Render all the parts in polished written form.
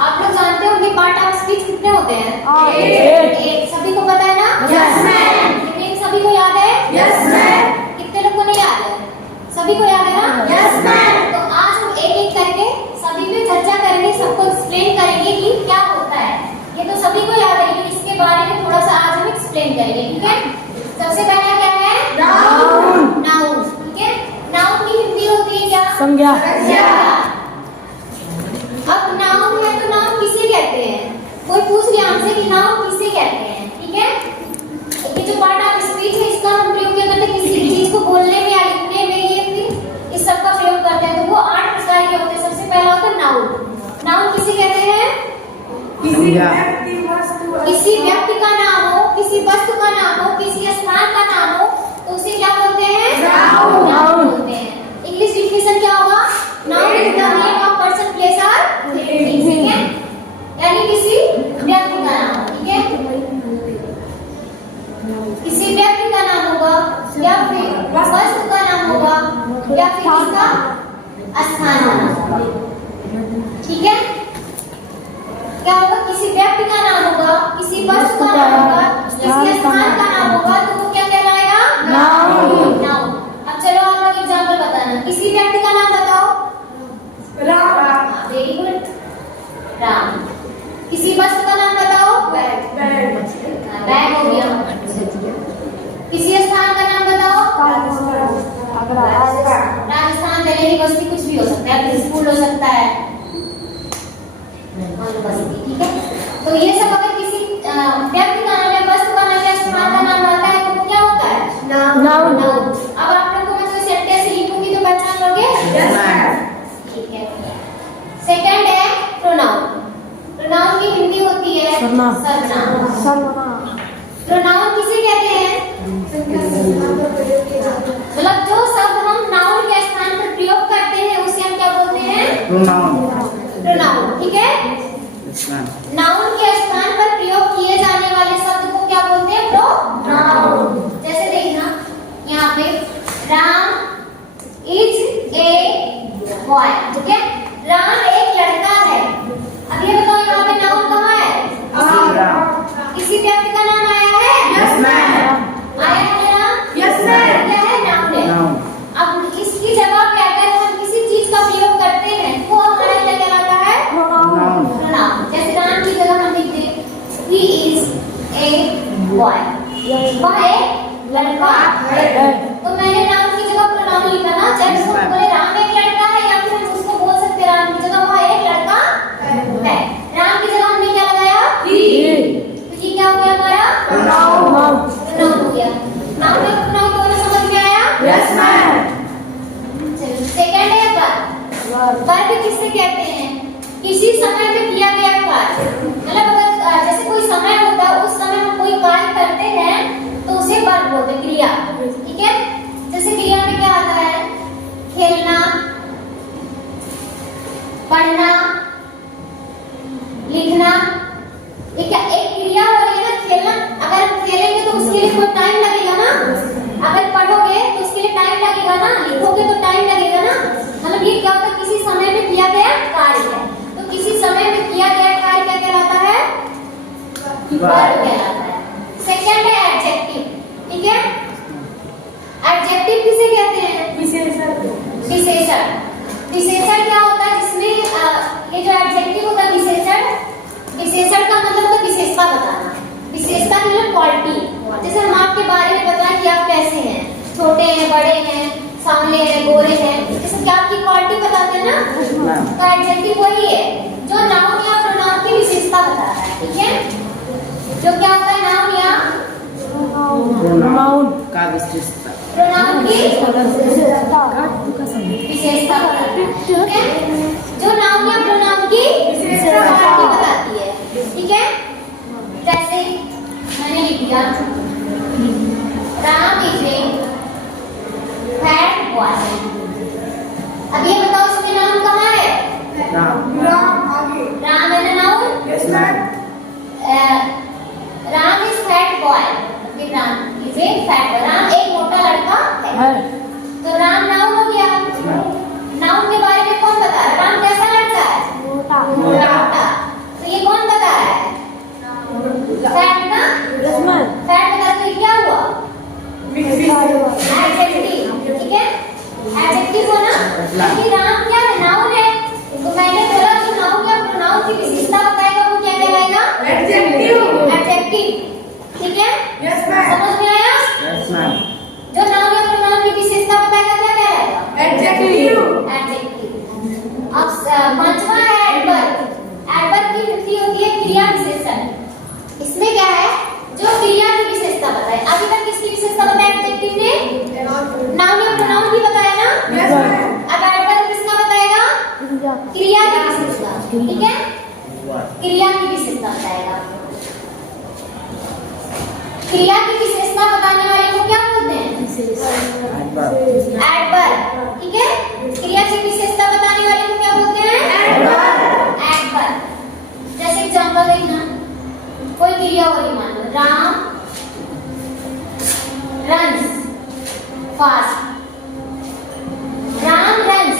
आप लोग जानते हो उनके पार्ट ऑफ स्पीच कितने होते हैं? 8। सभी को पता है ना? Yes ma'am. नेम सभी को याद है? Yes ma'am. कितने लोग को नहीं याद है? सभी को याद है ना? Yes ma'am. तो आज हम एक एक करके सभी पे चर्चा करेंगे, सबको एक्सप्लेन करेंगे कि क्या होता है। ये तो सभी को याद है, लेकिन इसके बारे में थोड़ा सा आज हम एक्सप्लेन करेंगे, ठीक है? सबसे पहला क्या है? नाउन। नाउन, ठीक है? नाउन की हिंदी होती है क्या? संज्ञा। अब नाउन है तो नाउन किसे कहते हैं? कोई पूछ लिया हमसे कि नाउन किसे कहते हैं, ठीक है? ये जो पार्ट ऑफ स्पीच है इसका हम प्रयोग क्या करते हैं? किसी भी चीज को बोलने में या लिखने में, ये फिर इस सब का प्रयोग करते हैं। तो वो 8 प्रकार के होते हैं। सबसे पहला होता है नाउन। नाउन किसे कहते हैं? किसी व्यक्ति का नाम हो, किसी वस्तु का नाम हो, किसी स्थान का नाम हो, तो उसे क्या बोलते हैं? नाउन बोलते हैं। इंग्लिश डिफिनेशन क्या होगा? Noun is the name of person, place और थिंग, ठीक है? यानी किसी व्यक्ति का नाम, ठीक है? किसी व्यक्ति का नाम होगा या फिर वस्तु का नाम होगा या फिर किसका स्थान का नाम होगा, ठीक है? क्या होगा? किसी व्यक्ति का नाम होगा, किसी वस्तु का नाम होगा, किसी स्थान का नाम होगा, तो वो क्या कहलाएगा? नाउन। अब चलो आप लोग एग्जांपल बताना। किसी व्यक्ति का नाम बताओ। राम। Very good, Ram. किसी वस्तु का नाम बताओ। बैग हो गया। किसी स्थान का नाम बताओ। राजस्थान, दिल्ली, बस्ती, कुछ भी हो सकता है, स्कूल हो सकता है, बस्ती, ठीक है? तो ये सब अगर किसी व्यक्ति का नाम या वस्तु का नाम या स्थान का नाम आता है तो वो क्या होता है? नाउन। अब आप लोग को मैं तो सेंटेंस लिखूंगी तो पहचान लोगे? Yes ma'am. ठीक है। सेकंड है प्रोनाउन। प्रोनाउन की हिंदी होती है सर्वनाम। प्रोनाउन किसे कहते हैं? मतलब जो शब्द हम नाउन के स्थान पर प्रयोग करते हैं उसे हम क्या बोलते हैं? प्रोनाउन, ठीक है? नाउन के स्थान पर प्रयोग किए जाने वाले शब्द को क्या बोलते हैं? प्रोनाउन। जैसे देखना यहाँ पे राम इज ए बॉय, ठीक है? राम एक लड़का है। अब ये बताओ यहाँ पे नाउन कहाँ है? किसी व्यक्ति का नाम आया है? Yes ma'am. आया है ना? Yes ma'am. क्या है? नाउन है। अब इसकी जगह पे अगर हम किसी चीज का प्रयोग करते हैं वो हमारा क्या कहलाता है? प्रोनाउन। जैसे राम की जगह हम लिखते हैं ही इज ए बॉय, वह एक लड़का है। तो मैंने नाउन की जगह प्रोनाउन लिखा ना। जब उसको बोले राम एक लड़का है या फिर हम उसको बोल सकते हैं राम की जगह वह एक लड़का है। राम की जगह हमने क्या लगाया? ही। तो ये क्या हो गया हमारा? प्रोनाउन हो गया। नाउन और प्रोनाउन दोनों समझ में आया? Yes ma'am. चलो सेकंड है वर्ब। वर्ब किससे कहते हैं? किसी समय में किया गया कार्य। मतलब अगर जैसे कोई समय होता है उस समय हम कोई कार्य करते हैं तो उसे वर्ब बोलते हैं, क्रिया, ठीक है? जैसे क्रिया में क्या आता है? खेलना, पढ़ना, लिखना। ये क्या एक क्रिया हो रही है ना? खेलना, अगर हम खेलेंगे तो उसके लिए कोई टाइम लगेगा ना। अगर पढ़ोगे तो उसके लिए टाइम लगेगा ना, लिखोगे तो टाइम लगेगा ना। मतलब ये क्या होता है? किसी समय में किया गया कार्य है। तो किसी समय में किया गया कार्य क्या कहलाता है? वर्ब कहलाता है। सेकंड है एडजेक्टिव, ठीक है? एडजेक्टिव किसे कहते हैं? विशेषण। विशेषण क्या होता है? जिसमें ये जो एडजेक्टिव होता है विशेषण का मतलब होता है विशेषता बताना। विशेषता मतलब क्वालिटी। जैसे हम आपके बारे में बताएं कि आप कैसे हैं, छोटे हैं, बड़े हैं, सांवले हैं, गोरे हैं, जैसे कि आपकी क्वालिटी बताते हैं ना। तो एडजेक्टिव वही है जो नाउन या प्रोनाउन की विशेषता बताता है, ठीक है? जो क्या होता है? नाउन या प्रोनाउन का विशेषता। प्रोनाउन की विशेषता बताता है, ठीक है? जो नाउन या प्रोनाउन की विशेषता बताती है, ठीक है? जैसे मैंने लिख दिया Ram is a fat boy. अब ये बताओ इसमें नाउन कहाँ है? राम है ना noun? Yes ma'am. Ram is fat boy. Ram is a fat boy. Ram एक मोटा लड़का है। तो राम नाउन हो गया। नाउन के बारे में कौन बता रहा है? राम कैसा लड़का है? मोटा। हुआ ना? कि राम क्या है? नाउन है। तो मैंने बोला जो नाउन या प्रोनाउन की विशेषता बताएगा वो क्या कहलाएगा? एडजेक्टिव। एडजेक्टिव। ठीक है? Yes ma'am. समझ में आया? Yes ma'am. जो नाउन या प्रोनाउन की विशेषता बताएगा क्या कहलाएगा? एडजेक्टिव। एडजेक्टिव। अब पांचवा है एडवर्ब। एडवर्ब की वृत्ति होती है क्रिया विशेषण। इसमें क्या है? जो क्रिया की विशेषता बताए। अभी तक किसकी विशेषता बताई एडजेक्टिव ने? नाउन या प्रोनाउन की बताया ना? Yes ma'am. अब एडवर्ब किसका बताएगा? क्रिया की विशेषता। ठीक है? क्रिया की विशेषता बताएगा। क्रिया की विशेषता बताने वाले को क्या बोलते हैं? एडवर्ब। ठीक है? क्रिया की विशेषता बताने वाले को क्या बोलते हैं? एडवर्ब। एडवर्ब। जैसे एग्जांपल देखना, कोई क्रिया हो रही, मान लो Ram runs fast. Ram runs.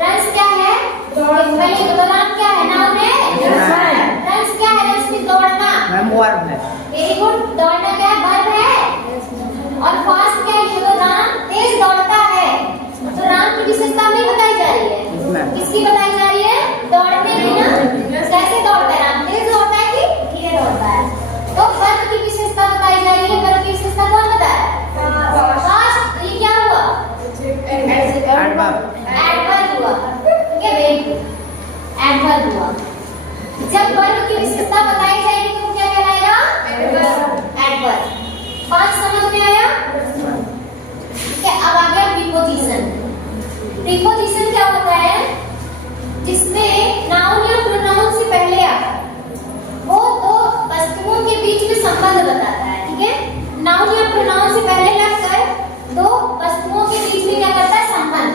Runs क्या है? पहले तो राम क्या है? नाउन है। Yes ma'am. रन्स क्या है? रन्स में दौड़ना। मैम वर्ब है। Very good. दौड़ना क्या है? वर्ब है। और फास्ट क्या है? ये तो राम तेज दौड़ता है। तो राम की विशेषता नहीं बताई जा रही है। Yes ma'am. किसकी बताई जा रही है? दौड़ने की ना। कैसे दौड़ता है राम? तेज दौड़ता है कि धीरे दौड़ता है? तो वर्ब की विशेषता बताई जा रही है। वर्ब की विशेषता कौन बताया? फास्ट। ये क्या हुआ? एडवर्ब। एडवर्ब हुआ। ठीक है? Very good. एडवर्ब हुआ। जब वर्ब की विशेषता बताई जाएगी तो वो क्या कहलाएगा? एडवर्ब। 5 समझ में आया? ठीक है? अब आ गया प्रीपोजिशन। प्रीपोजिशन क्या होता है? जिसमें नाउन या प्रोनाउन से पहले आता है, वो दो वस्तुओं के बीच में संबंध बताता है। ठीक है? नाउन या प्रोनाउन से पहले लगकर दो वस्तुओं के बीच में क्या करता है? संबंध।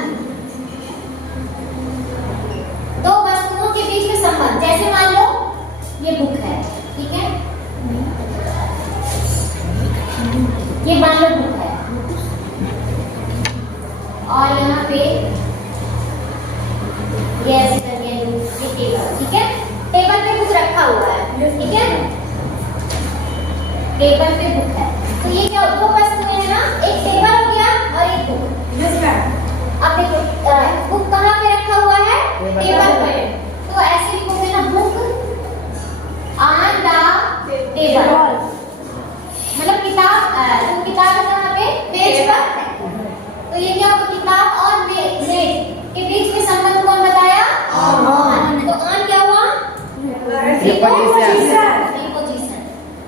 दो वस्तुओं के बीच में संबंध। जैसे मान लो ये बुक है। ठीक है? ये मान लो बुक है और यहाँ पे ये ऐसे करके ये टेबल। ठीक है? टेबल पे बुक रखा हुआ है। ठीक है? टेबल पे बुक है। तो ये क्या दो वस्तुएं हैं ना? एक टेबल हो गया और एक बुक। Yes ma'am. अब देखो बुक कहाँ पे रखा हुआ है? टेबल पे। तो ऐसे लिखोगे ना, बुक ऑन द टेबल। मतलब किताब, जो किताब कहाँ पे? पेज पर है। तो ये क्या होगा? किताब और मेज के बीच में संबंध कौन बताया? ऑन। तो ऑन क्या हुआ? प्रीपोजिशन।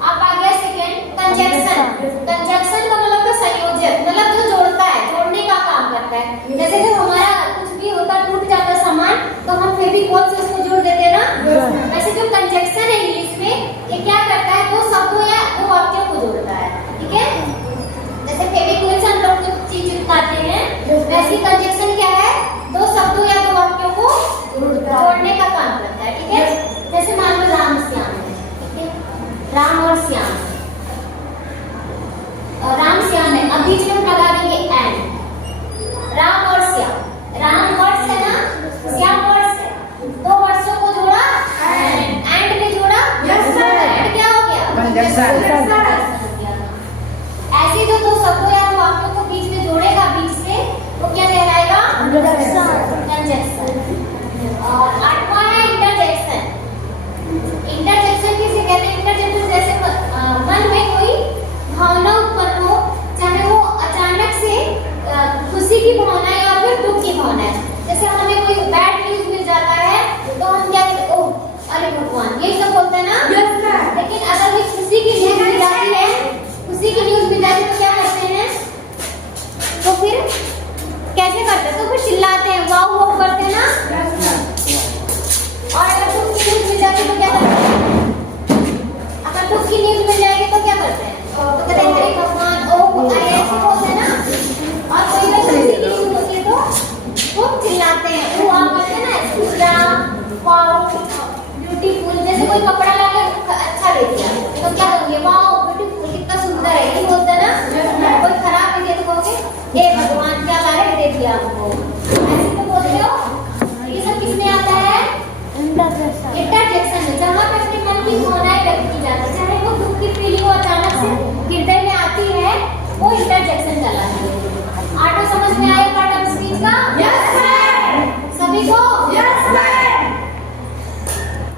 अब आ गया सेकंड कंजंक्शन। कंजंक्शन का मतलब संयोजक, मतलब जो जोड़ता है, जोड़ने का काम करता है। जैसे जब हमारा कुछ भी होता, टूट जाता सामान, तो हम फेविकॉल से उसको जोड़ देते हैं ना। वैसे जो कंजंक्शन है इंग्लिश में, ये क्या करता है? दो शब्दों या दो वाक्यों को जोड़ता है। ठीक है? जैसे फेविकॉल से हम लोग कुछ चीज चिपकाते हैं, वैसे कंजंक्शन क्या है? दो शब्दों या दो वाक्यों को जोड़ने का काम करता है। ठीक है? जैसे मान लो राम श्याम है। ठीक है? राम और श्याम, और राम श्याम है। अब बीच में हम लगा देंगे एंड। राम और श्याम। राम वर्ड्स है ना, श्याम वर्ड्स है। दो वर्ड्सों को जोड़ा एंड में जोड़ा। Yes sir. एंड क्या हो गया? कंजंक्शन। ऐसे जो दो शब्दों या दो वाक्यों को बीच में जोड़ेगा बीच से, वो क्या कहलाएगा? कंजंक्शन। और 8वां है इंटरजेक्शन। इंटरजेक्शन किसे कहते हैं? इंटरजेक्शन जैसे मन में कोई भावना उत्पन्न हो, चाहे वो अचानक से खुशी की भावना या फिर दुख की भावना है। जैसे हमें कोई बैड न्यूज मिल जाता है तो हम क्या कहते हैं? ओह अरे भगवान, ये सब बोलते हैं ना। Yes ma'am. लेकिन अगर ये खुशी की न्यूज मिल जाती है, खुशी की न्यूज मिल जाती है तो क्या करते हैं? तो फिर कैसे करते हैं? तो फिर चिल्लाते हैं, वाव वाव करते हैं ना। और अगर दुख की न्यूज मिल जाती है तो क्या करते हैं? अगर दुख की न्यूज मिल जाएगी तो क्या करते हैं? तो कहते हैं अरे भगवान, ओह ऐसे बोलते हैं ना। और कोई अगर खुशी की न्यूज होती है तो वो चिल्लाते हैं, वो आप कहते हैं ना, वाव ब्यूटीफुल। जैसे कोई कपड़ा लाके अच्छा दे दिया तो क्या कहोगे? वाव ब्यूटीफुल, कितना सुंदर है, ये बोलते हैं ना। कोई खराब दे दिया तो कहोगे हे भगवान क्या लाके दे दिया हमको, ऐसे तो बोलते हो। ये सब किसमें आता है? इंटरजेक्शन में। जहाँ पे अपने मन की भावनाएं व्यक्त की जाती है, चाहे वो दुख की फीलिंग अचानक से हृदय में आती है, वो इंटरजेक्शन कहलाती है। आटो समझ में आया?